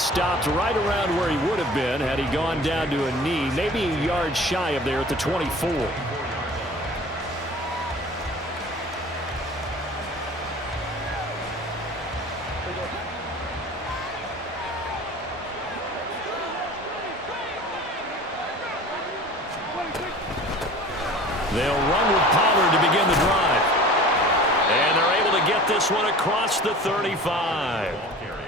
stopped right around where he would have been had he gone down to a knee, maybe a yard shy of there at the 24. They'll run with Pollard to begin the drive. And they're able to get this one across the 35.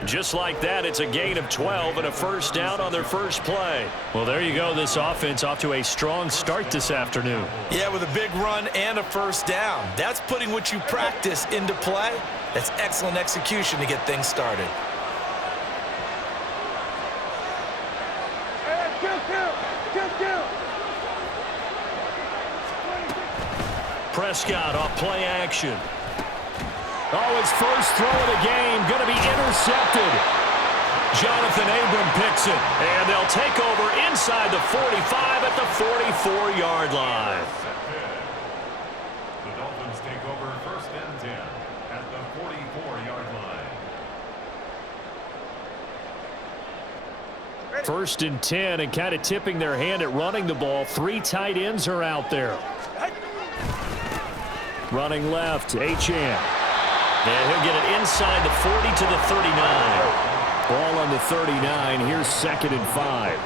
Just like that, it's a gain of 12 and a first down on their first play. Well, there you go. This offense off to a strong start this afternoon. Yeah, with a big run and a first down. That's putting what you practice into play. That's excellent execution to get things started. Prescott off play action. Oh, his first throw of the game going to be intercepted. Jonathan Abram picks it, and they'll take over inside the 45 at the 44-yard line. The Dolphins take over first and 10 at the 44-yard line. First and 10, and kind of tipping their hand at running the ball. 3 tight ends are out there. Running left, Achane. And he'll get it inside the 40 to the 39. Ball on the 39. Here's 2nd and 5.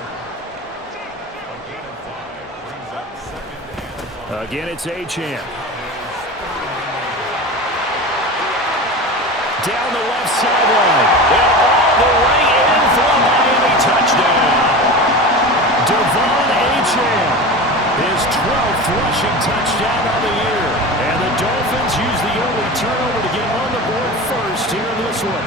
Again, it's Achane. Down the left sideline. And all the way in for a Miami touchdown. Devon Achane. His 12th rushing touchdown of the year. And the Dolphins use the early turnover to get on the board first here in this one.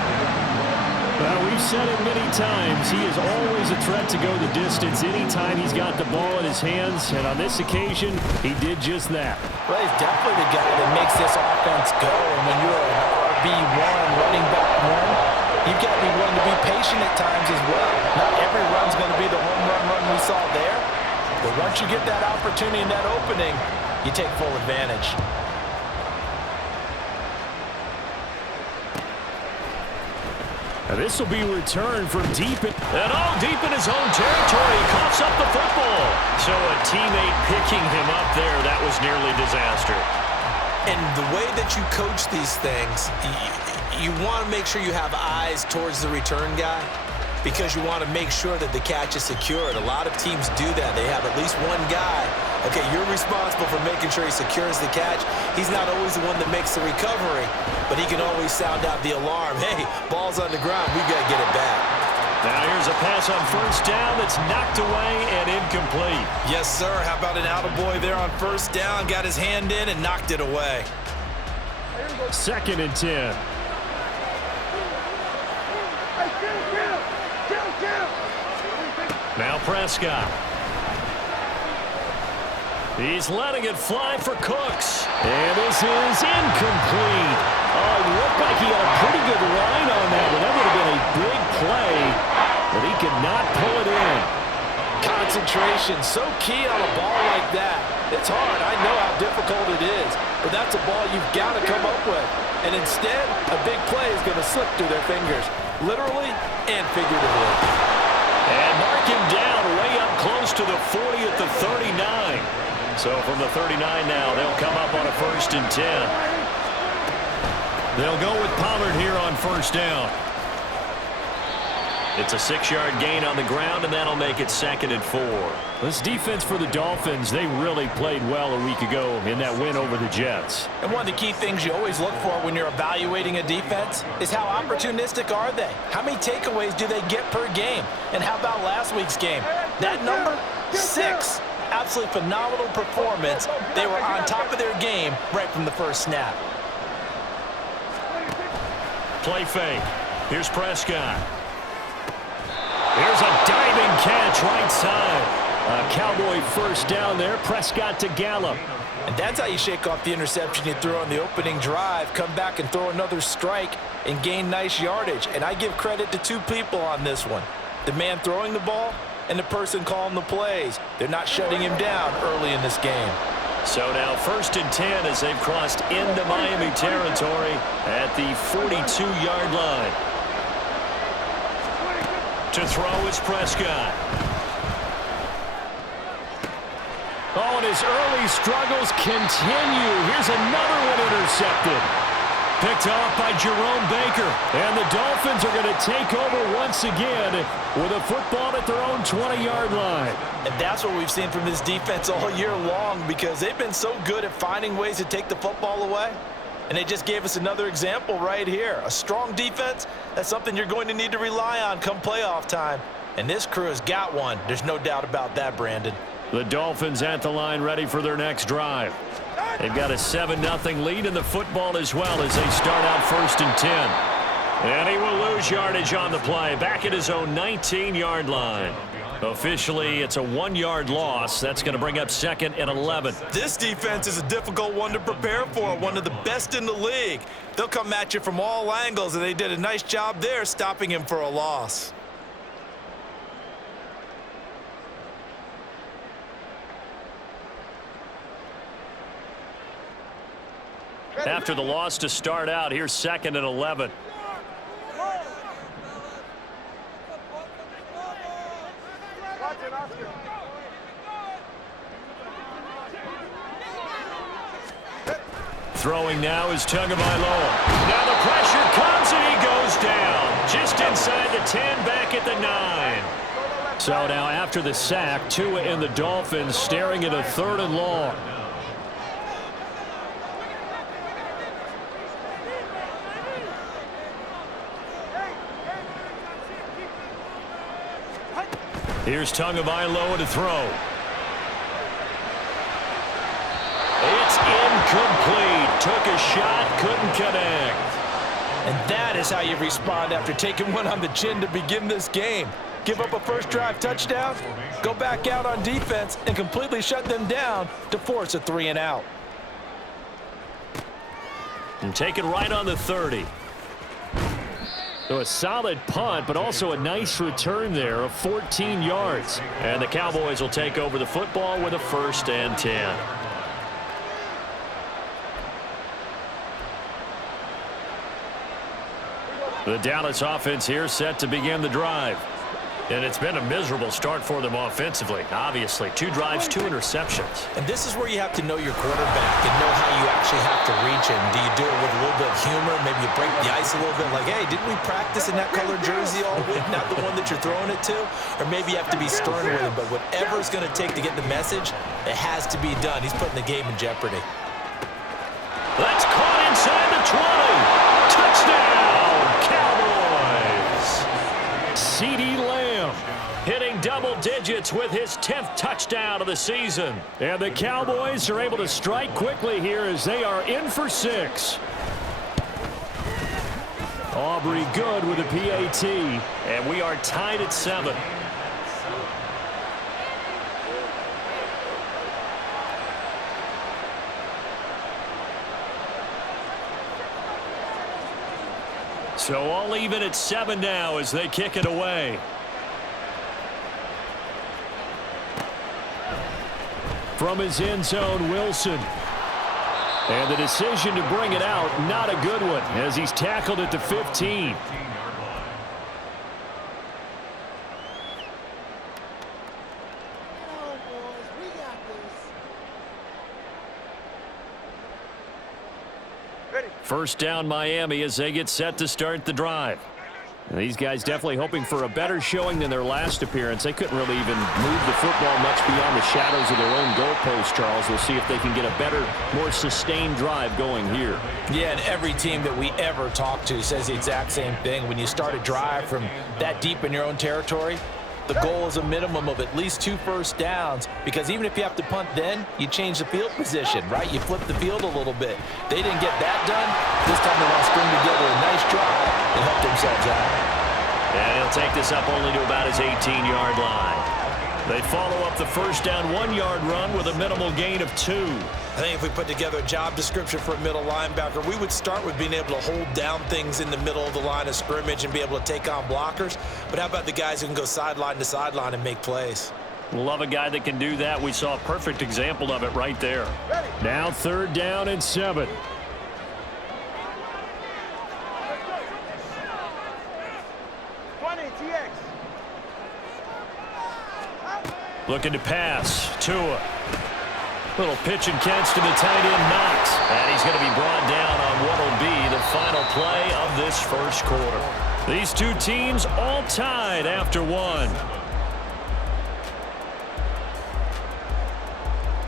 Well, we've said it many times. He is always a threat to go the distance anytime he's got the ball in his hands. And on this occasion, he did just that. Well, he's definitely the guy that makes this offense go. And when you're an RB1, running back one, you've got to be willing to be patient at times as well. Not every run's going to be the home run we saw there. But once you get that opportunity and that opening, you take full advantage. Now this will be returned from deep in his own territory. He coughs up the football. So a teammate picking him up there, that was nearly disaster. And the way that you coach these things, you want to make sure you have eyes towards the return guy, because you want to make sure that the catch is secured. A lot of teams do that. They have at least one guy. Okay, you're responsible for making sure he secures the catch. He's not always the one that makes the recovery, but he can always sound out the alarm. Hey, ball's on the ground. We've got to get it back. Now here's a pass on first down that's knocked away and incomplete. Yes, sir. How about an attaboy there on first down? Got his hand in and knocked it away. 2nd and 10. Now Prescott. He's letting it fly for Cooks. And this is incomplete. Oh, it looked like he had a pretty good line on that, but that would have been a big play, but he could not pull it in. Concentration, so key on a ball like that. It's hard. I know how difficult it is, but that's a ball you've got to come up with. And instead, a big play is going to slip through their fingers, literally and figuratively. And mark him down way up close to the 40 at the 39. So from the 39 now, they'll come up on a 1st and 10. They'll go with Pollard here on first down. It's a 6-yard gain on the ground, and that'll make it 2nd and 4. This defense for the Dolphins, they really played well a week ago in that win over the Jets. And one of the key things you always look for when you're evaluating a defense is how opportunistic are they? How many takeaways do they get per game? And how about last week's game? That number, 6. Absolutely phenomenal performance. They were on top of their game right from the first snap. Play fake. Here's Prescott. Here's a diving catch right side. A Cowboy first down there. Prescott to Gallup. And that's how you shake off the interception you threw on the opening drive. Come back and throw another strike and gain nice yardage. And I give credit to 2 people on this one. The man throwing the ball and the person calling the plays. They're not shutting him down early in this game. So now 1st and 10 as they've crossed into Miami territory at the 42-yard line. To throw is Prescott. Oh, and his early struggles continue. Here's another one intercepted. Picked off by Jerome Baker. And the Dolphins are going to take over once again with a football at their own 20-yard line. And that's what we've seen from this defense all year long, because they've been so good at finding ways to take the football away. And they just gave us another example right here. A strong defense, that's something you're going to need to rely on come playoff time. And this crew has got one. There's no doubt about that, Brandon. The Dolphins at the line ready for their next drive. They've got a 7-0 lead in the football as well as they start out 1st and 10. And he will lose yardage on the play, back at his own 19-yard line. Officially, it's a 1-yard loss. That's going to bring up 2nd and 11. This defense is a difficult one to prepare for, one of the best in the league. They'll come at you from all angles, and they did a nice job there stopping him for a loss. After the loss to start out, here's 2nd and 11. Throwing now is Tagovailoa. Now the pressure comes and he goes down. Just inside the 10, back at the 9. So now after the sack, Tua and the Dolphins staring at a 3rd and long. Here's Tagovailoa to throw. It's incomplete. Took a shot, couldn't connect. And that is how you respond after taking one on the chin to begin this game. Give up a first drive touchdown, go back out on defense, and completely shut them down to force a 3 and out. And take it right on the 30. So a solid punt, but also a nice return there of 14 yards. And the Cowboys will take over the football with a 1st and 10. The Dallas offense here set to begin the drive. And it's been a miserable start for them offensively. Obviously, 2 drives, 2 interceptions. And this is where you have to know your quarterback and know how you actually have to reach him. Do you do it with a little bit of humor? Maybe you break the ice a little bit like, hey, didn't we practice in that colored jersey all week? Not the one that you're throwing it to? Or maybe you have to be stern with him. But whatever it's going to take to get the message, it has to be done. He's putting the game in jeopardy. That's caught inside the 20. Touchdown, Cowboys. CeeDee Lamb hitting double digits with his 10th touchdown of the season. And the Cowboys are able to strike quickly here as they are in for 6. Aubrey good with a PAT, and we are tied at 7. So all even at 7 now as they kick it away. From his end zone, Wilson. And the decision to bring it out, not a good one, as he's tackled at the 15. First down Miami as they get set to start the drive. And these guys definitely hoping for a better showing than their last appearance. They couldn't really even move the football much beyond the shadows of their own goalpost, Charles. We'll see if they can get a better, more sustained drive going here. Yeah, and every team that we ever talk to says the exact same thing. When you start a drive from that deep in your own territory, the goal is a minimum of at least 2 first downs, because even if you have to punt then, you change the field position, right? You flip the field a little bit. They didn't get that done. This time they want to string together a nice drive and help themselves out. And he'll take this up only to about his 18-yard line. They follow up the first down 1-yard run with a minimal gain of 2. I think if we put together a job description for a middle linebacker, we would start with being able to hold down things in the middle of the line of scrimmage and be able to take on blockers. But how about the guys who can go sideline to sideline and make plays? Love a guy that can do that. We saw a perfect example of it right there. Now 3rd down and 7. Looking to pass. Tua. Little pitch and catch to the tight end, Knox. And he's going to be brought down on what will be the final play of this first quarter. These two teams all tied after one.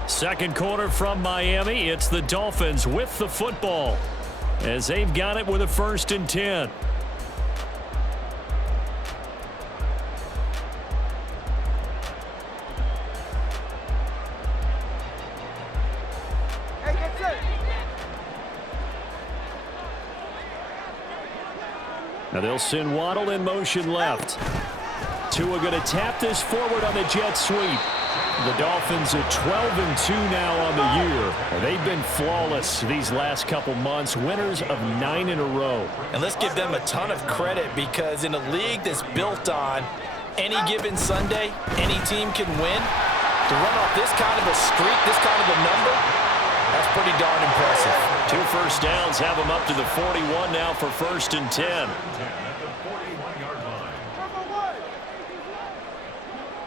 Second quarter from Miami. It's the Dolphins with the football as they've got it with a 1st and 10. Now they'll send Waddle in motion left. Tua going to tap this forward on the jet sweep. The Dolphins are 12-2 now on the year. They've been flawless these last couple months, winners of 9 in a row. And let's give them a ton of credit because in a league that's built on any given Sunday, any team can win. To run off this kind of a streak, this kind of a number, that's pretty darn impressive. 2 first downs have them up to the 41 now for 1st and 10.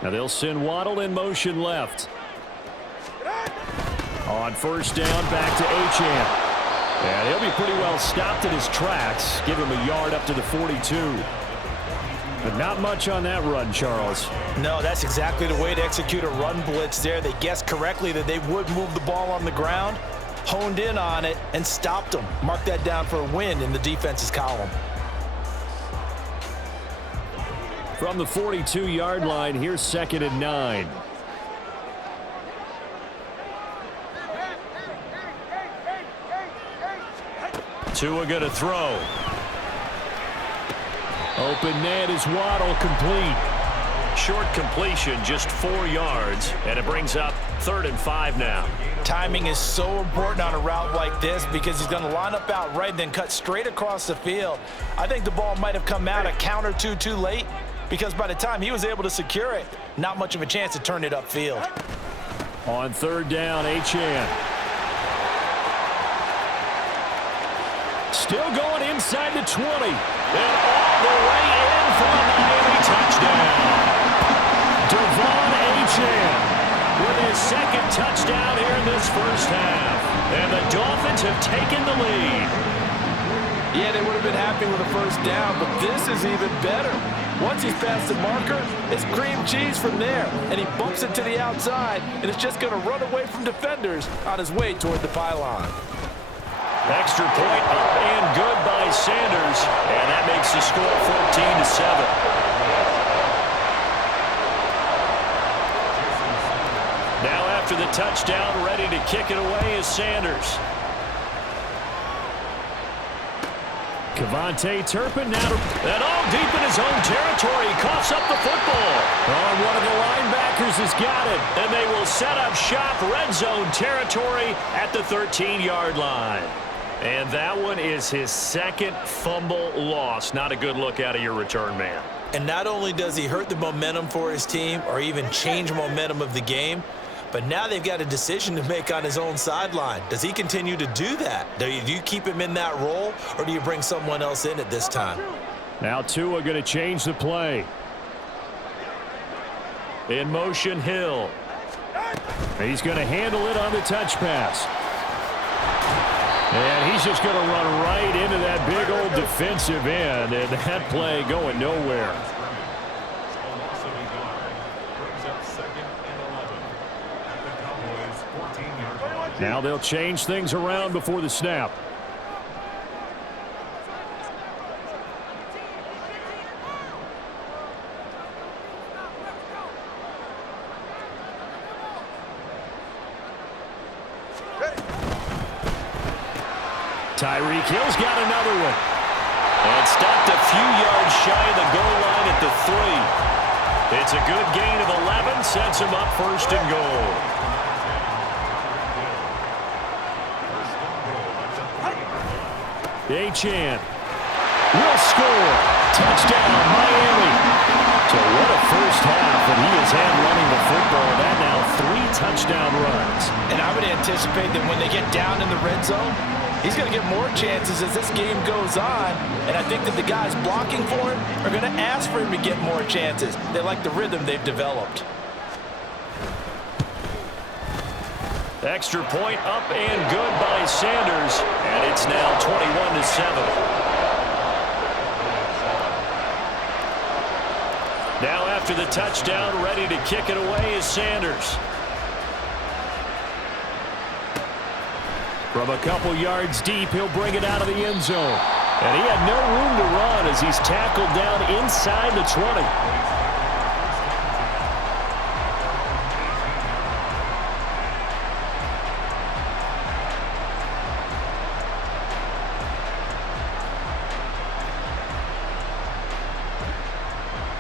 Now they'll send Waddle in motion left. On 1st down, back to Achane. And he'll be pretty well stopped in his tracks. Give him a yard up to the 42. But not much on that run, Charles. No, that's exactly the way to execute a run blitz there. They guessed correctly that they would move the ball on the ground, honed in on it, and stopped them. Mark that down for a win in the defense's column. From the 42-yard line, here's 2nd and 9. Tua going to throw. Open net is Waddle, complete. Short completion, just 4 yards, and it brings up 3rd and 5 now. Timing is so important on a route like this because he's going to line up out right and then cut straight across the field. I think the ball might have come out a count or two too late because by the time he was able to secure it, not much of a chance to turn it upfield. On 3rd down, Achane. Still going inside the 20. And all the way in for a Miami touchdown. Devon Achane with his 2nd touchdown here in this first half. And the Dolphins have taken the lead. Yeah, they would have been happy with a 1st down, but this is even better. Once he's past the marker, it's cream cheese from there. And he bumps it to the outside, and it's just going to run away from defenders on his way toward the pylon. Extra point up and good by Sanders. And that makes the score 14-7. Now after the touchdown, ready to kick it away is Sanders. Kevontae Turpin now and all deep in his own territory. He coughs up the football. And one of the linebackers has got it. And they will set up shop, red zone territory at the 13-yard line. And that one is his 2nd fumble loss. Not a good look out of your return man. And not only does he hurt the momentum for his team or even change momentum of the game, but now they've got a decision to make on his own sideline. Does he continue to do that? Do you keep him in that role, or do you bring someone else in at this time? Now Tua going to change the play. In motion, Hill. He's going to handle it on the touch pass. And he's just going to run right into that big old defensive end, and that play going nowhere. Now they'll change things around before the snap. Tyreek Hill's got another one. And stopped a few yards shy of the goal line at the 3. It's a good gain of 11, sets him up 1st and goal. Achane will score. Touchdown, Miami. So what a first half that he has had running the football. That now 3 touchdown runs. And I would anticipate that when they get down in the red zone, he's going to get more chances as this game goes on. And I think that the guys blocking for him are going to ask for him to get more chances. They like the rhythm they've developed. Extra point up and good by Sanders, and it's now 21-7. Now after the touchdown, ready to kick it away is Sanders. From a couple yards deep, he'll bring it out of the end zone. And he had no room to run as he's tackled down inside the 20.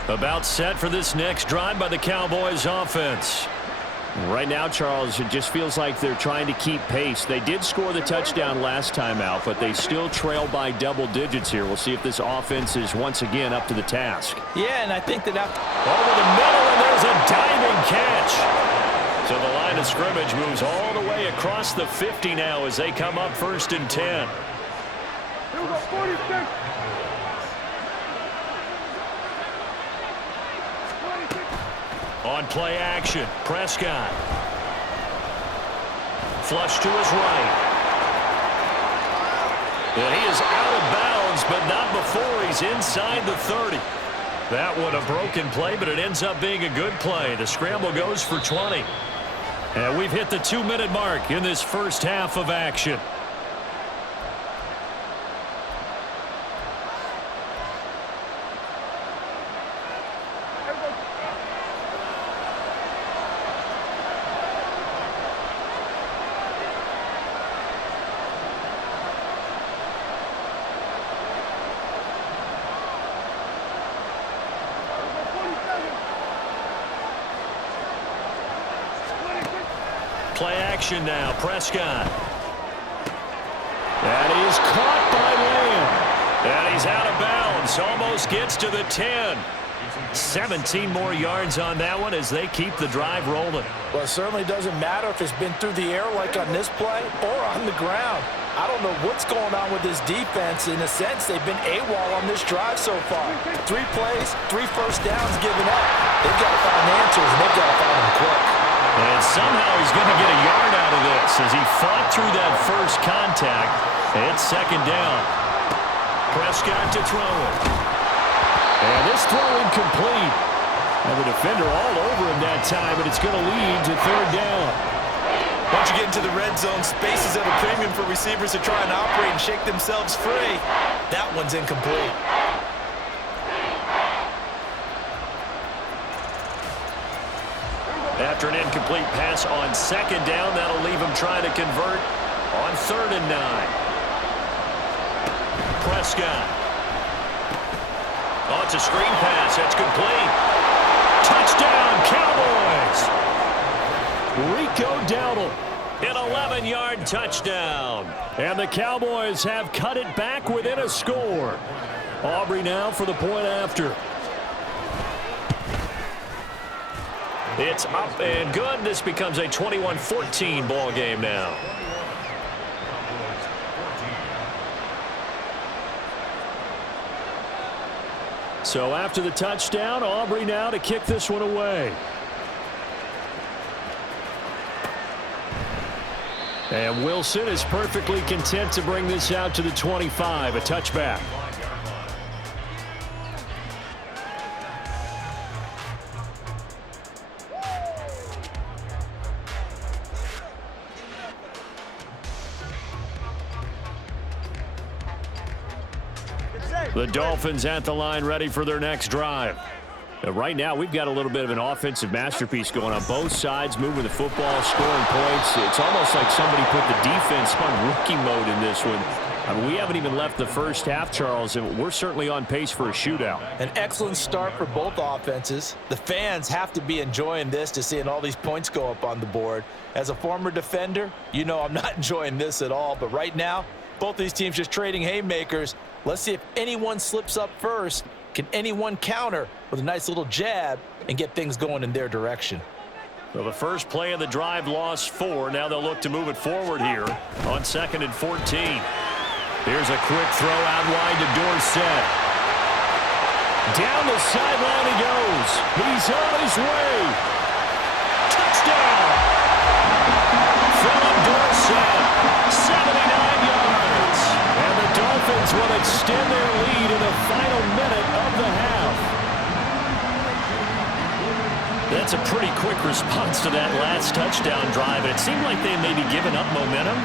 About set for this next drive by the Cowboys offense. Right now, Charles, it just feels like they're trying to keep pace. They did score the touchdown last time out, but they still trail by double digits here. We'll see if this offense is once again up to the task. Yeah, and I think that over the middle, and there's a diving catch. So the line of scrimmage moves all the way across the 50 now as they come up 1st and 10. Here we go, 46. On play action, Prescott. Flush to his right. And he is out of bounds, but not before he's inside the 30. That one a broken play, but it ends up being a good play. The scramble goes for 20. And we've hit the 2-minute mark in this first half of action. Play action now, Prescott. That is caught by Lamb. And he's out of bounds, almost gets to the 10. 17 more yards on that one as they keep the drive rolling. Well, it certainly doesn't matter if it's been through the air like on this play or on the ground. I don't know what's going on with this defense. In a sense, they've been AWOL on this drive so far. 3 plays, 3 first downs given up. They've got to find answers, and they've got to find them quick. And somehow he's going to get a yard out of this as he fought through that first contact. It's 2nd down. Prescott to throw it. And this throw incomplete. And the defender all over him that time, but it's going to lead to 3rd down. once you get into the red zone, space is at a premium for receivers to try and operate and shake themselves free. That one's incomplete. After an incomplete pass on 2nd down, that'll leave him trying to convert on 3rd and 9. Prescott. Oh, it's a screen pass. That's complete. Touchdown, Cowboys! Rico Dowdle, an 11-yard touchdown. And the Cowboys have cut it back within a score. Aubrey now for the point after. It's up and good. This becomes a 21-14 ball game now. So after the touchdown, Aubrey now to kick this one away. And Wilson is perfectly content to bring this out to the 25, a touchback. The Dolphins at the line ready for their next drive. Right now, we've got a little bit of an offensive masterpiece going on both sides, moving the football, scoring points. It's almost like somebody put the defense on rookie mode in this one. I mean, we haven't even left the first half, Charles, and we're certainly on pace for a shootout. An excellent start for both offenses. The fans have to be enjoying this to seeing all these points go up on the board. As a former defender, you know I'm not enjoying this at all, but right now, both these teams just trading haymakers. Let's see if anyone slips up first. Can anyone counter with a nice little jab and get things going in their direction? Well, the first play of the drive lost 4. Now they'll look to move it forward here on 2nd and 14. Here's a quick throw out wide to Dorsett. Down the sideline he goes. He's on his way. set. 79 yards. And the Dolphins will extend their lead in the final minute of the half. That's a pretty quick response to that last touchdown drive. And it seemed like they may be giving up momentum.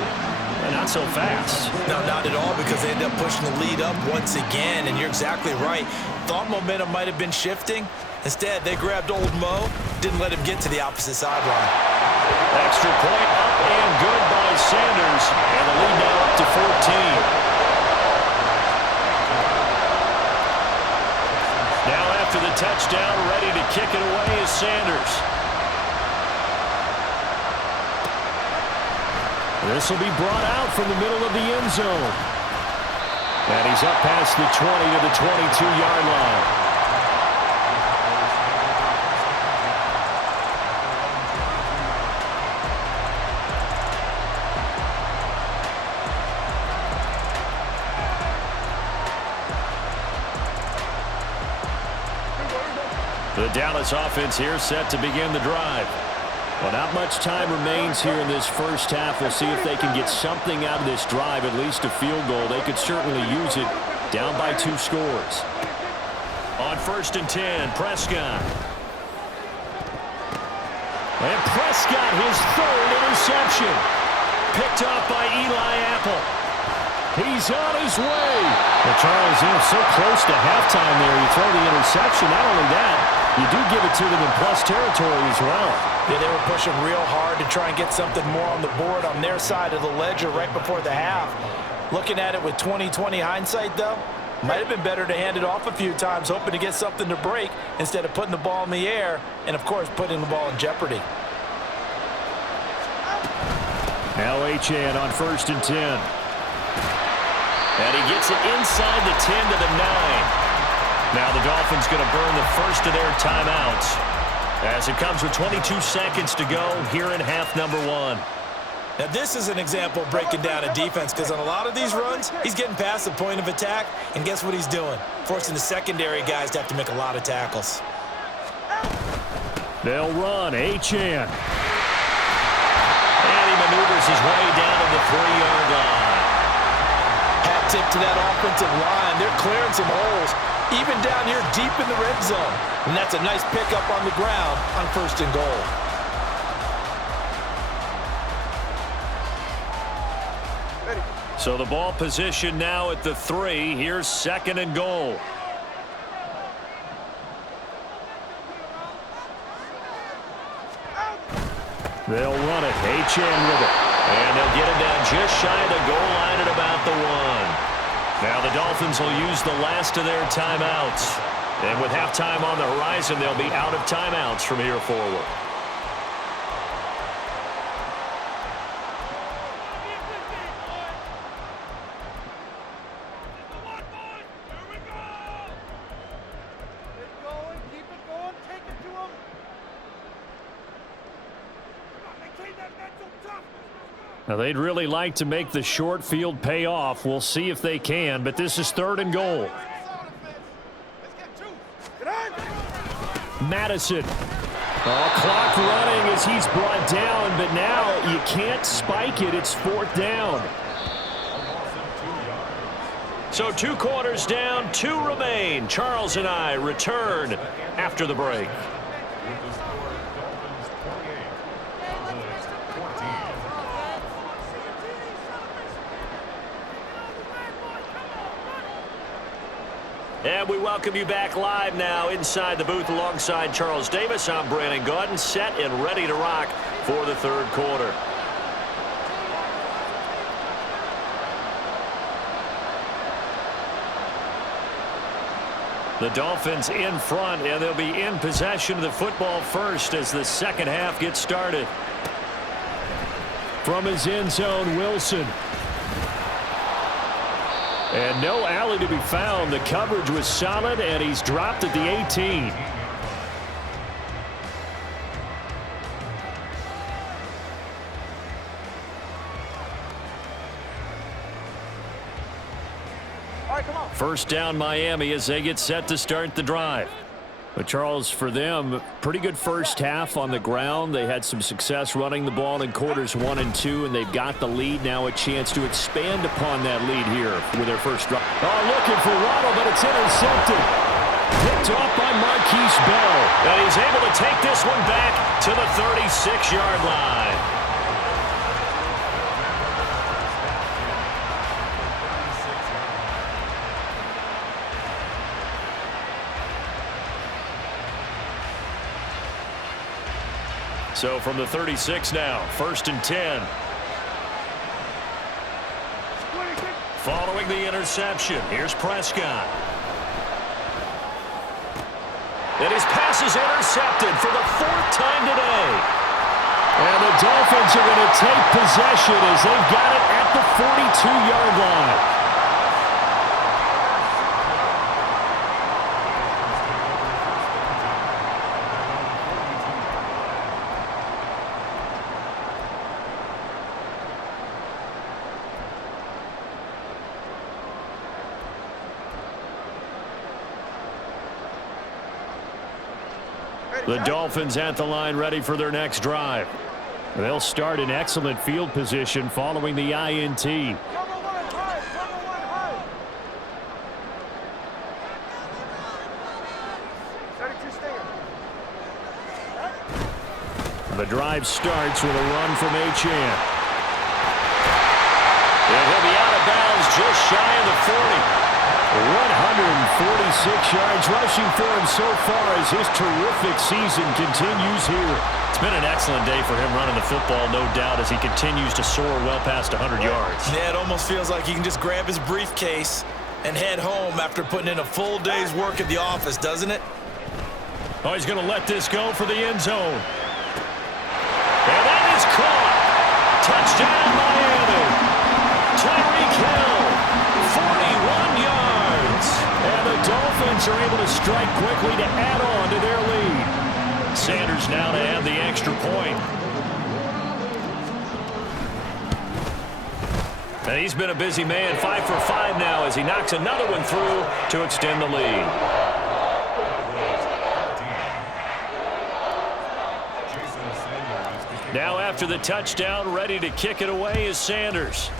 Not so fast. No, not at all, because they end up pushing the lead up once again, and you're exactly right. Thought momentum might have been shifting. Instead, they grabbed old Mo, didn't let him get to the opposite sideline. Extra point up and good by Sanders, and the lead now up to 14. Now after the touchdown, ready to kick it away is Sanders. This will be brought out from the middle of the end zone. And he's up past the 20 to the 22-yard line. The Dallas offense here set to begin the drive. Well, not much time remains here in this first half. We'll see if they can get something out of this drive, at least a field goal. They could certainly use it, down by 2 scores. On 1st and 10, Prescott. And Prescott, his 3rd interception. Picked off by Eli Apple. He's on his way. Well, Charles, so close to halftime there. You throw the interception. Not only that, you do give it to them in plus territory as well. Yeah, they were pushing real hard to try and get something more on the board on their side of the ledger right before the half. Looking at it with 20/20 hindsight, though, might have been better to hand it off a few times, hoping to get something to break instead of putting the ball in the air and, of course, putting the ball in jeopardy. Now Achane on 1st and 10. And he gets it inside the 10 to the 9. Now the Dolphins going to burn the first of their timeouts as it comes with 22 seconds to go here in half number 1. Now this is an example of breaking down a defense, because on a lot of these runs, he's getting past the point of attack, and guess what he's doing? Forcing the secondary guys to have to make a lot of tackles. They'll run. Achane. And he maneuvers his way down to the 3-yard line. Hat tip to that offensive line. They're clearing some holes, even down here deep in the red zone. And that's a nice pickup on the ground on 1st and goal. So the ball position now at the 3. Here's 2nd and goal. They'll run it. Achane with it. And they'll get it down just shy of the goal line at about the 1. Now the Dolphins will use the last of their timeouts. And with halftime on the horizon, they'll be out of timeouts from here forward. Now, they'd really like to make the short field pay off. We'll see if they can, but this is 3rd and goal. Madison. Clock running as he's brought down, but now you can't spike it. It's 4th down. So 2 quarters down, 2 remain. Charles and I return after the break. And we welcome you back live now inside the booth alongside Charles Davis. I'm Brandon Gaudin, set and ready to rock for the 3rd quarter. The Dolphins in front, and they'll be in possession of the football first as the second half gets started. From his end zone, Wilson. And no alley to be found. The coverage was solid, and he's dropped at the 18. First down Miami as they get set to start the drive. But Charles, for them, pretty good first half on the ground. They had some success running the ball in quarters 1 and 2, and they've got the lead. Now a chance to expand upon that lead here with their first drive. Oh, looking for Waddle, but it's intercepted. Picked off by Marquise Bell. And he's able to take this one back to the 36-yard line. So from the 36 now, 1st and 10. Following the interception, here's Prescott. And his pass is intercepted for the 4th time today. And the Dolphins are going to take possession as they've got it at the 42-yard line. The Dolphins at the line ready for their next drive. They'll start in excellent field position following the INT. The drive starts with a run from Achane. And he'll be out of bounds just shy of the 40. 146 yards rushing for him so far as his terrific season continues here. It's been an excellent day for him running the football, no doubt, as he continues to soar well past 100 yards. Yeah, it almost feels like he can just grab his briefcase and head home after putting in a full day's work at the office, doesn't it? Oh, he's going to let this go for the end zone. And that is caught. Touchdown, Miami. Tyreek Hill, 41 yards. And the Dolphins are able to strike quickly to add on to their lead. Sanders now to add the extra point. And he's been a busy man, 5 for 5 now as he knocks another one through to extend the lead. Now after the touchdown, ready to kick it away is Sanders.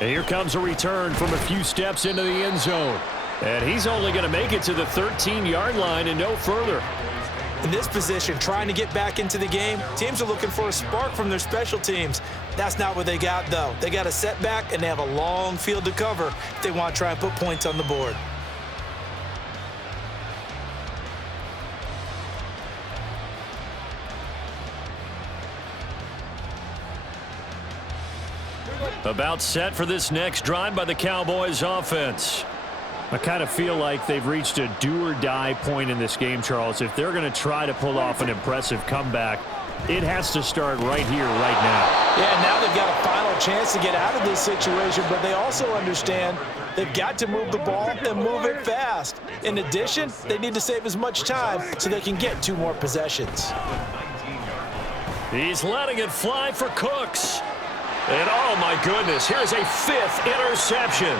And here comes a return from a few steps into the end zone. And he's only going to make it to the 13-yard line and no further. In this position, trying to get back into the game, teams are looking for a spark from their special teams. That's not what they got, though. They got a setback, and they have a long field to cover if they want to try and put points on the board. About set for this next drive by the Cowboys offense. I kind of feel like they've reached a do-or-die point in this game, Charles. If they're going to try to pull off an impressive comeback, it has to start right here, right now. Yeah, now they've got a final chance to get out of this situation, but they also understand they've got to move the ball and move it fast. In addition, they need to save as much time so they can get 2 more possessions. He's letting it fly for Cooks. And oh my goodness, here's a 5th interception.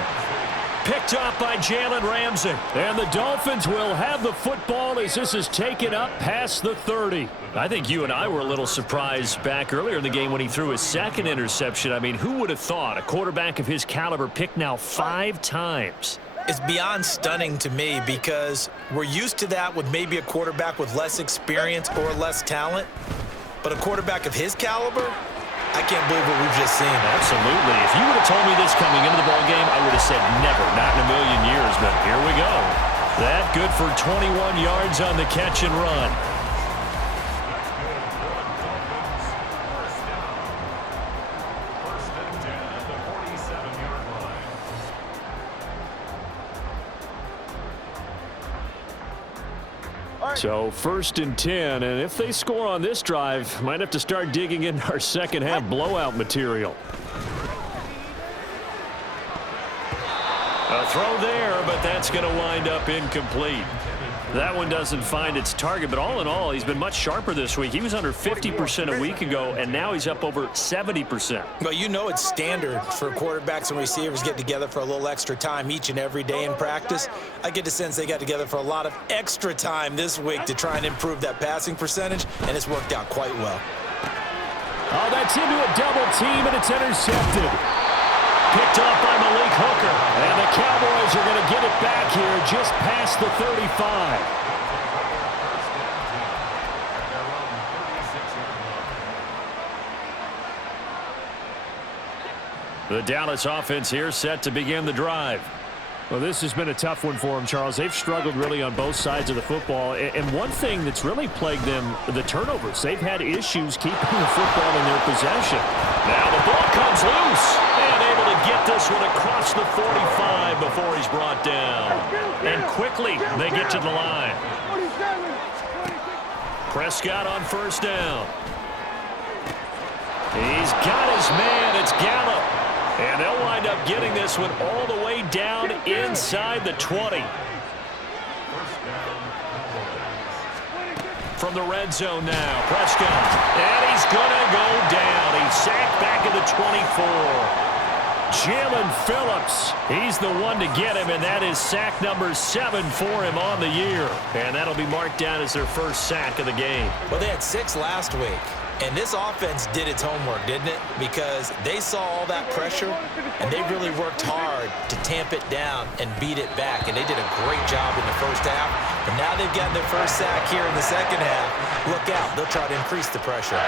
Picked off by Jalen Ramsey. And the Dolphins will have the football as this is taken up past the 30. I think you and I were a little surprised back earlier in the game when he threw his 2nd interception. I mean, who would have thought a quarterback of his caliber picked now 5 times? It's beyond stunning to me because we're used to that with maybe a quarterback with less experience or less talent. But a quarterback of his caliber, I can't believe what we've just seen. Absolutely. If you would have told me this coming into the ballgame, I would have said never, not in a million years. But here we go. That good for 21 yards on the catch and run. So 1st and 10, and if they score on this drive, might have to start digging in our second half blowout material. A throw there, but that's going to wind up incomplete. That one doesn't find its target, but all in all, he's been much sharper this week. He was under 50% a week ago, and now he's up over 70%. Well, you know it's standard for quarterbacks and receivers get together for a little extra time each and every day in practice. I get the sense they got together for a lot of extra time this week to try and improve that passing percentage, and it's worked out quite well. Oh, that's into a double team, and it's intercepted. Picked off by Malik Hooker. And the Cowboys are going to get it back here just past the 35. The Dallas offense here set to begin the drive. Well, this has been a tough one for them, Charles. They've struggled really on both sides of the football. And one thing that's really plagued them, the turnovers. They've had issues keeping the football in their possession. Now the ball comes loose. And able to get this one across the 45 before he's brought down. And quickly they get to the line. Prescott on first down. He's got his man. It's Gallup. And they'll wind up getting this one all the way down inside the 20. From the red zone now, Prescott. And he's going to go down. He's sacked back at the 24. Jalen Phillips, he's the one to get him, and that is sack number 7 for him on the year. And that'll be marked down as their first sack of the game. Well, they had 6 last week. And this offense did its homework, didn't it? Because they saw all that pressure, and they really worked hard to tamp it down and beat it back. And they did a great job in the first half. But now they've gotten their first sack here in the second half. Look out. They'll try to increase the pressure.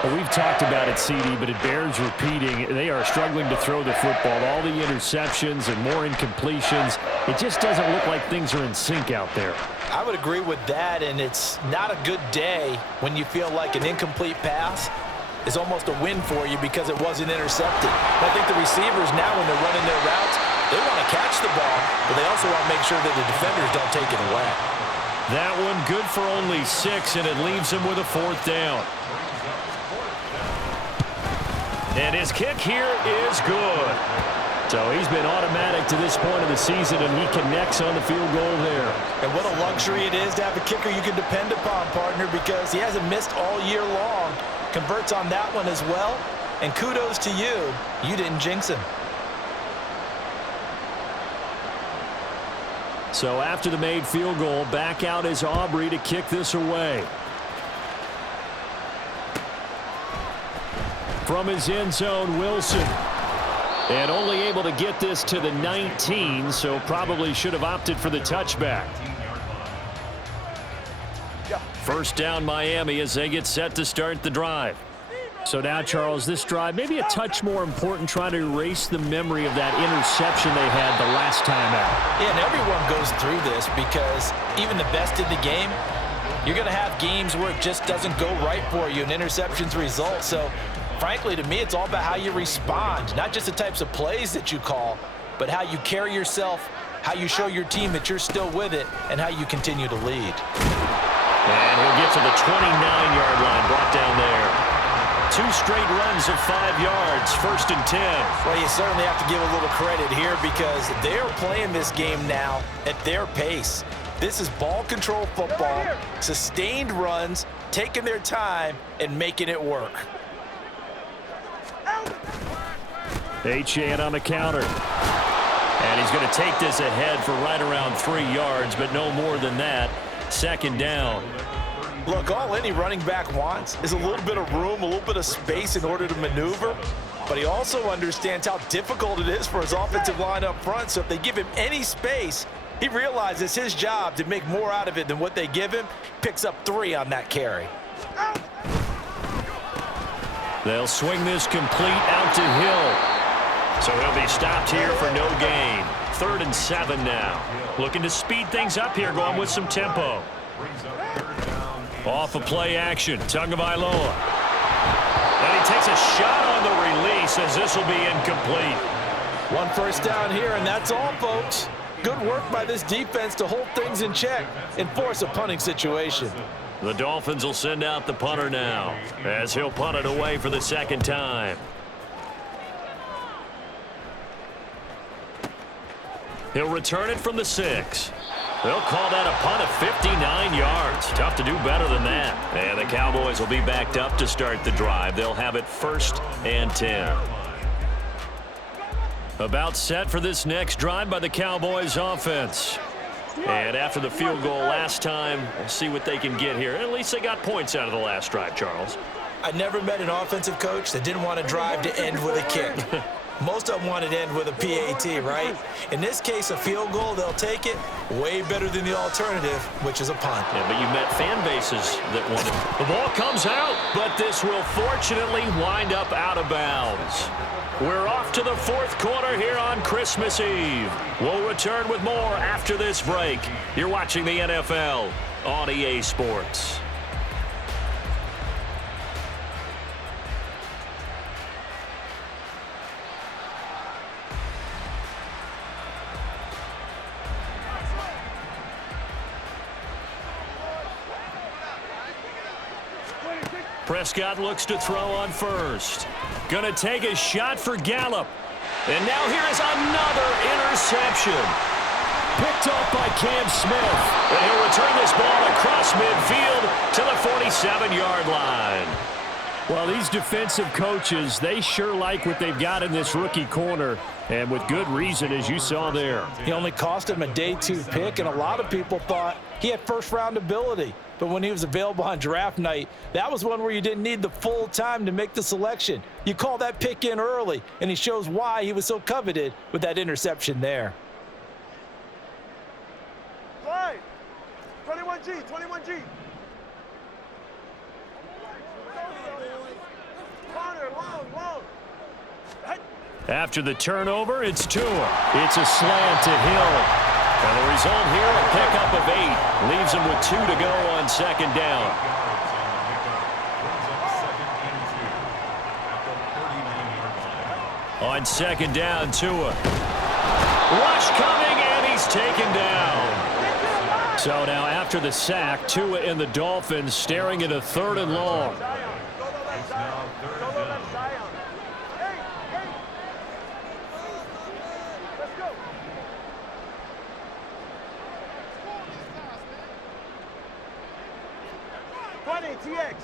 Well, we've talked about it, CD, but it bears repeating. They are struggling to throw the football. All the interceptions and more incompletions. It just doesn't look like things are in sync out there. I would agree with that, and it's not a good day when you feel like an incomplete pass is almost a win for you because it wasn't intercepted. I think the receivers now, when they're running their routes, they want to catch the ball, but they also want to make sure that the defenders don't take it away. That one good for only 6, and it leaves him with a 4th down. And his kick here is good. So he's been automatic to this point of the season, and he connects on the field goal there. And what a luxury it is to have a kicker you can depend upon, partner, because he hasn't missed all year long. Converts on that one as well. And kudos to you. You didn't jinx him. So after the made field goal, back out is Aubrey to kick this away. From his end zone, Wilson. And only able to get this to the 19, so probably should have opted for the touchback. First down, Miami, as they get set to start the drive. So now, Charles, this drive maybe a touch more important, trying to erase the memory of that interception they had the last time out. Yeah, and everyone goes through this because even the best in the game, you're going to have games where it just doesn't go right for you and interceptions result. So frankly, to me, it's all about how you respond, not just the types of plays that you call, but how you carry yourself, how you show your team that you're still with it, and how you continue to lead. And he'll get to the 29-yard line, brought down there. 2 straight runs of 5 yards, 1st and 10. Well, you certainly have to give a little credit here because they're playing this game now at their pace. This is ball control football, sustained runs, taking their time, and making it work. Achane on the counter. And he's going to take this ahead for right around 3 yards, but no more than that. 2nd down. Look, all any running back wants is a little bit of room, a little bit of space in order to maneuver. But he also understands how difficult it is for his offensive line up front. So if they give him any space, he realizes his job to make more out of it than what they give him. Picks up 3 on that carry. They'll swing this complete out to Hill. So he'll be stopped here for no gain. 3rd and 7 now. Looking to speed things up here, going with some tempo. Off of play action, Tagovailoa. And he takes a shot on the release as this will be incomplete. 1 first down here, and that's all, folks. Good work by this defense to hold things in check and force a punting situation. The Dolphins will send out the punter now as he'll punt it away for the 2nd time. He'll return it from the 6. They'll call that a punt of 59 yards. Tough to do better than that. And the Cowboys will be backed up to start the drive. They'll have it 1st and 10. About set for this next drive by the Cowboys offense. And after the field goal last time, we'll see what they can get here. At least they got points out of the last drive, Charles. I never met an offensive coach that didn't want to drive to end with a kick. Most of them wanted to end with a PAT, right? In this case, a field goal, they'll take it. Way better than the alternative, which is a punt. Yeah, but you met fan bases that wanted. The ball comes out, but this will fortunately wind up out of bounds. We're off to the 4th quarter here on Christmas Eve. We'll return with more after this break. You're watching the NFL on EA Sports. Prescott looks to throw on first. Gonna take a shot for Gallup. And now here is another interception. Picked off by Cam Smith. And he'll return this ball across midfield to the 47-yard line. Well, these defensive coaches, they sure like what they've got in this rookie corner, and with good reason, as you saw there. He only cost him a day 2 pick, and a lot of people thought he had first-round ability. But when he was available on draft night, that was one where you didn't need the full time to make the selection. You call that pick in early, and he shows why he was so coveted with that interception there. Slide. 21G, 21G. Corner, long. After the turnover, it's Tua. It's a slant to Hill. And the result here, a pickup of 8. Leaves him with 2 to go on 2nd down. On 2nd down, Tua. Rush coming, and he's taken down. So now after the sack, Tua and the Dolphins staring at a 3rd and long. TX.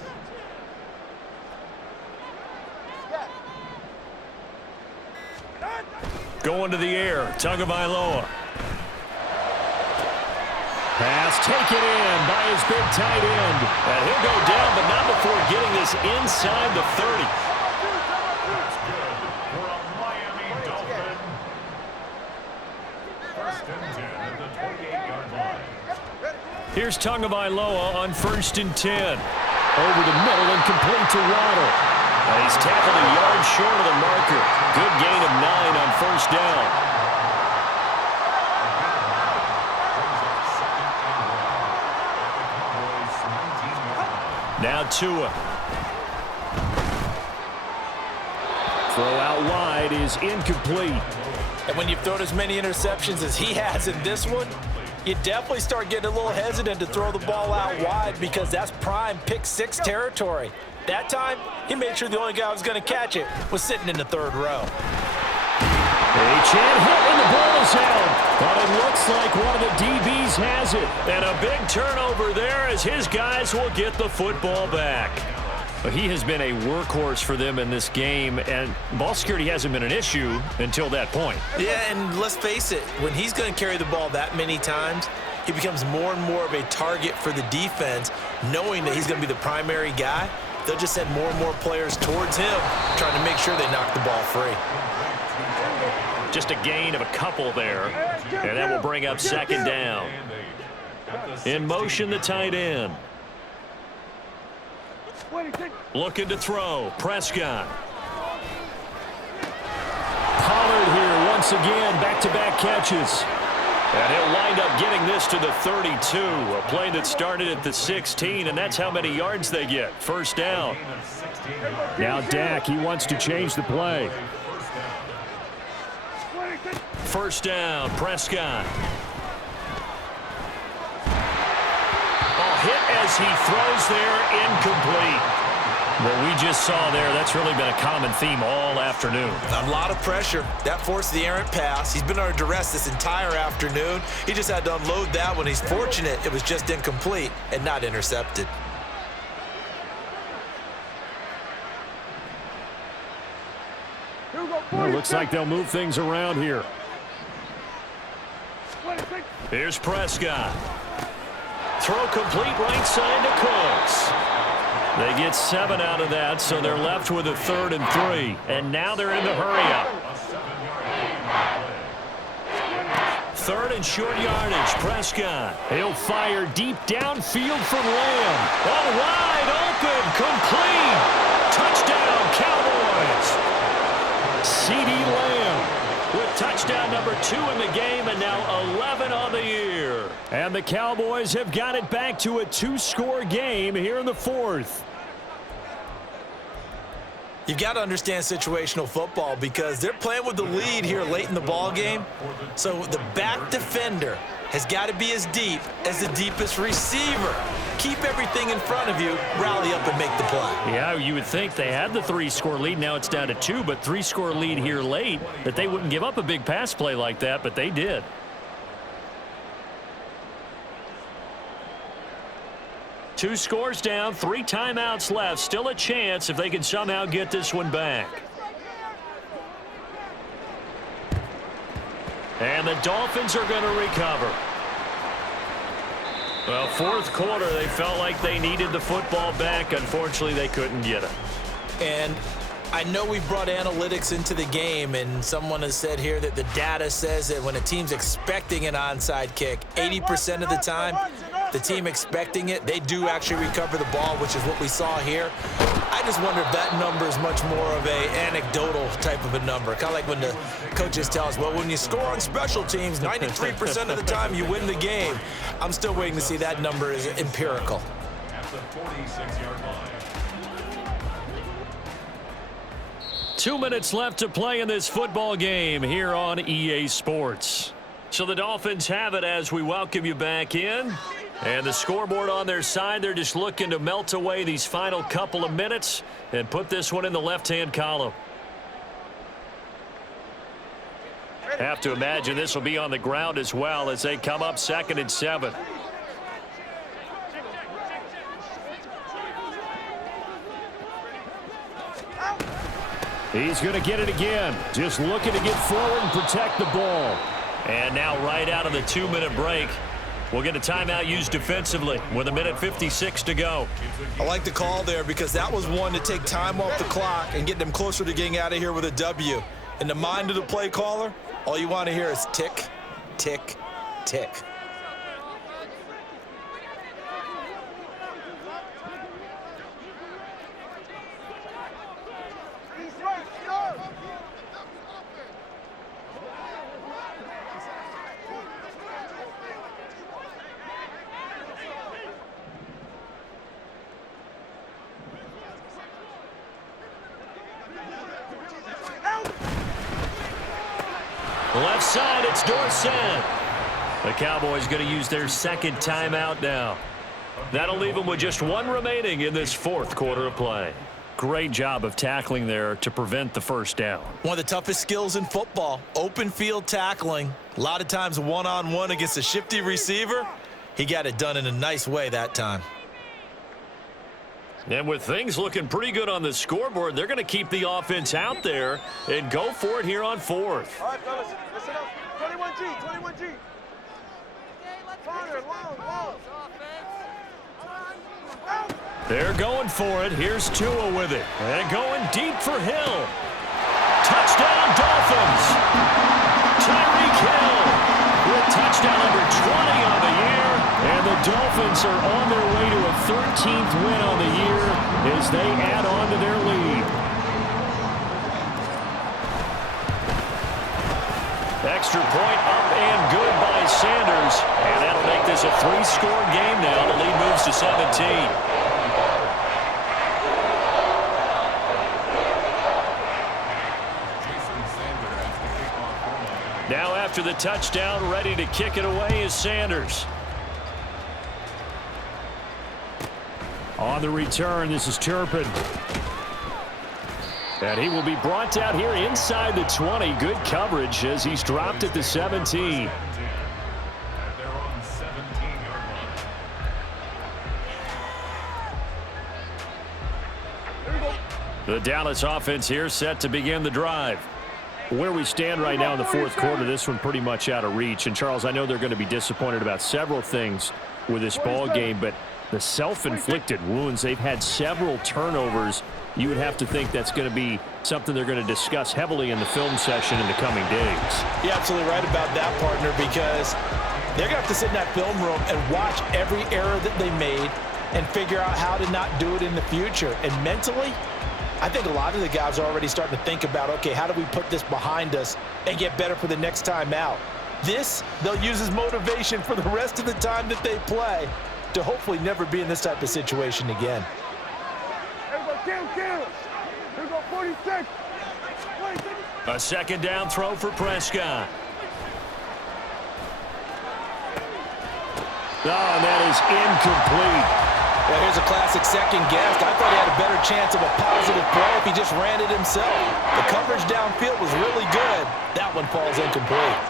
Going to the air, Tagovailoa. Pass taken in by his big tight end. And he'll go down, but not before getting this inside the 30. That's good for a Miami Dolphin. 1st and 10 at the 28-yard line. Here's Tagovailoa on 1st and 10. Over the middle and complete to Waddle. And he's tackled a yard short of the marker. Good gain of 9 on 1st down. Now Tua. Throw out wide is incomplete. And when you've thrown as many interceptions as he has in this one, you definitely start getting a little hesitant to throw the ball out wide because that's prime pick 6 territory. That time, he made sure the only guy who was going to catch it was sitting in the 3rd row. Achane hit and the ball is out. But it looks like one of the DBs has it. And a big turnover there as his guys will get the football back. But he has been a workhorse for them in this game, and ball security hasn't been an issue until that point. Yeah, and let's face it, when he's going to carry the ball that many times, he becomes more and more of a target for the defense, knowing that he's going to be the primary guy. They'll just send more and more players towards him, trying to make sure they knock the ball free. Just a gain of a couple there, and that will bring up 2nd down. In motion, the tight end. Looking to throw. Prescott. Pollard here once again. Back-to-back catches. And he'll wind up getting this to the 32. A play that started at the 16, and that's how many yards they get. 1st down. Now Dak, he wants to change the play. 1st down, Prescott. Hit as he throws there, incomplete. What we just saw there, that's really been a common theme all afternoon. A lot of pressure. That forced the errant pass. He's been under duress this entire afternoon. He just had to unload that one. He's fortunate it was just incomplete and not intercepted. Well, looks like they'll move things around here. Here's Prescott. Throw complete right side to Cooks. They get 7 out of that, so they're left with a 3rd and 3. And now they're in the hurry-up. 3rd and short yardage, Prescott. He'll fire deep downfield for Lamb. Oh, wide open, complete. Touchdown, Cowboys. CeeDee Lamb With touchdown number 2 in the game and now 11 on the year. And the Cowboys have got it back to a 2-score game here in the 4th. You've got to understand situational football because they're playing with the lead here late in the ball game. So the back defender has got to be as deep as the deepest receiver. Keep everything in front of you, rally up and make the play. Yeah, you would think they had the 3-score lead. Now it's down to 2, but 3-score lead here late, that they wouldn't give up a big pass play like that, but they did. Two scores down, 3 timeouts left. Still a chance if they can somehow get this one back. And the Dolphins are going to recover. Well, 4th quarter, they felt like they needed the football back. Unfortunately, they couldn't get it. And I know we brought analytics into the game, and someone has said here that the data says that when a team's expecting an onside kick, 80% of the time, the team expecting it, they do actually recover the ball, which is what we saw here. I just wonder if that number is much more of a anecdotal type of a number. Kind of like when the coaches tell us, well, when you score on special teams, 93% of the time you win the game. I'm still waiting to see that number is empirical. At the 46-yard line. 2 minutes left to play in this football game here on EA Sports. So the Dolphins have it as we welcome you back in. And the scoreboard on their side, they're just looking to melt away these final couple of minutes and put this one in the left-hand column. Have to imagine this will be on the ground as well as they come up 2nd and 7. He's going to get it again. Just looking to get forward and protect the ball. And now right out of the 2-minute break, we'll get a timeout used defensively with 1:56 to go. I like the call there because that was one to take time off the clock and get them closer to getting out of here with a W. In the mind of the play caller, all you want to hear is tick, tick, tick. Left side, it's Dorsett. The Cowboys going to use their 2nd timeout now. That'll leave them with just 1 remaining in this 4th quarter of play. Great job of tackling there to prevent the 1st down. One of the toughest skills in football, open field tackling. A lot of times one-on-one against a shifty receiver. He got it done in a nice way that time. And with things looking pretty good on the scoreboard, they're going to keep the offense out there and go for it here on 4th. All right, fellas, listen up. 21G, 21G. Fire, long. They're going for it. Here's Tua with it. And going deep for Hill. Touchdown, Dolphins. Tyreek Hill with touchdown number 20 on the year. And the Dolphins are on their way to a 13th win on the year as they add on to their lead. Extra point up and good by Sanders. And that'll make this a 3-score game now. The lead moves to 17. Now after the touchdown, ready to kick it away is Sanders. On the return, this is Turpin. And he will be brought down here inside the 20. Good coverage as he's dropped at the 17. At their own 17-yard line. The Dallas offense here set to begin the drive. Where we stand right now in the fourth quarter, this one pretty much out of reach. And, Charles, I know they're going to be disappointed about several things with this ball game, but the self-inflicted wounds, they've had several turnovers. You would have to think that's going to be something they're going to discuss heavily in the film session in the coming days. You're absolutely right about that, partner, because they're going to have to sit in that film room and watch every error that they made and figure out how to not do it in the future. And mentally, I think a lot of the guys are already starting to think about, okay, how do we put this behind us and get better for the next time out? This, they'll use as motivation for the rest of the time that they play to hopefully never be in this type of situation again. Here we go, 46. A second down throw for Prescott. Oh, that is incomplete. Well, here's a classic second guess. I thought he had a better chance of a positive play if he just ran it himself. The coverage downfield was really good. That one falls incomplete.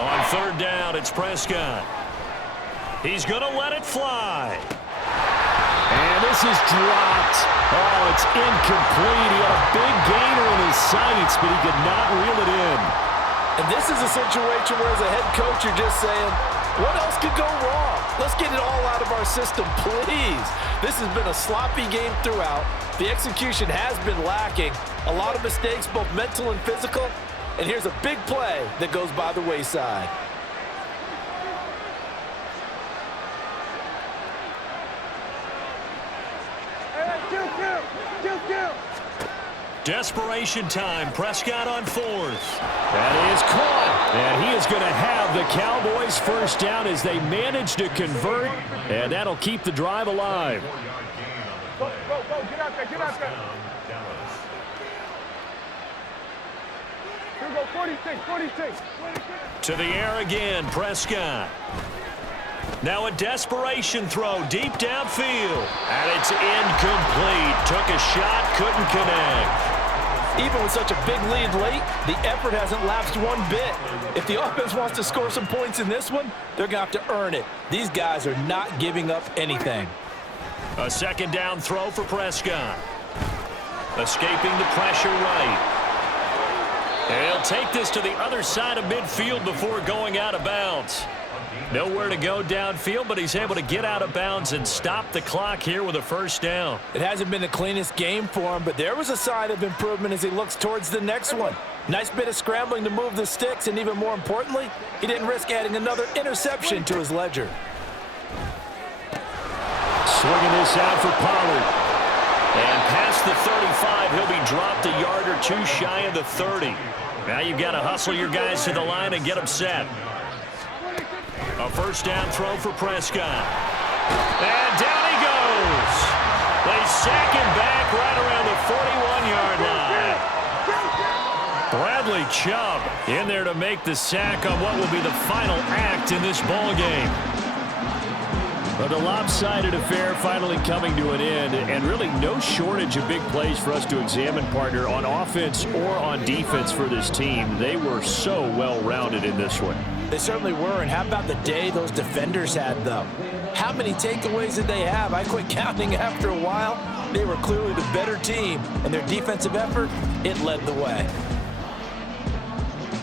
On third down, it's Prescott. He's going to let it fly. And this is dropped. Oh, it's incomplete. He had a big gainer in his sights, but he could not reel it in. And this is a situation where, as a head coach, you're just saying, what else could go wrong? Let's get it all out of our system, please. This has been a sloppy game throughout. The execution has been lacking. A lot of mistakes, both mental and physical. And here's a big play that goes by the wayside. Kill. Desperation time. Prescott on fourth. That is caught. And he is going to have the Cowboys first down as they manage to convert. And that'll keep the drive alive. 4-yard gain on the play. Go, get out there. First down, Dallas. Here we go, 46. To the air again, Prescott. Now a desperation throw deep downfield. And it's incomplete. Took a shot, couldn't connect. Even with such a big lead late, the effort hasn't lapsed one bit. If the offense wants to score some points in this one, they're going to have to earn it. These guys are not giving up anything. A second down throw for Prescott. Escaping the pressure right. And he'll take this to the other side of midfield before going out of bounds. Nowhere to go downfield, but he's able to get out of bounds and stop the clock here with a first down. It hasn't been the cleanest game for him, but there was a sign of improvement as he looks towards the next one. Nice bit of scrambling to move the sticks, and even more importantly, he didn't risk adding another interception to his ledger. Swinging this out for Pollard. And past the 35, he'll be dropped a yard or two shy of the 30. Now you've got to hustle your guys to the line and get them set. A first down throw for Prescott. And down he goes. They sack him back right around the 41-yard line. Bradley Chubb in there to make the sack on what will be the final act in this ball game. But the lopsided affair finally coming to an end, and really no shortage of big plays for us to examine, partner, on offense or on defense for this team. They were so well-rounded in this one. They certainly were, and how about the day those defenders had, though? How many takeaways did they have? I quit counting after a while. They were clearly the better team, and their defensive effort, it led the way.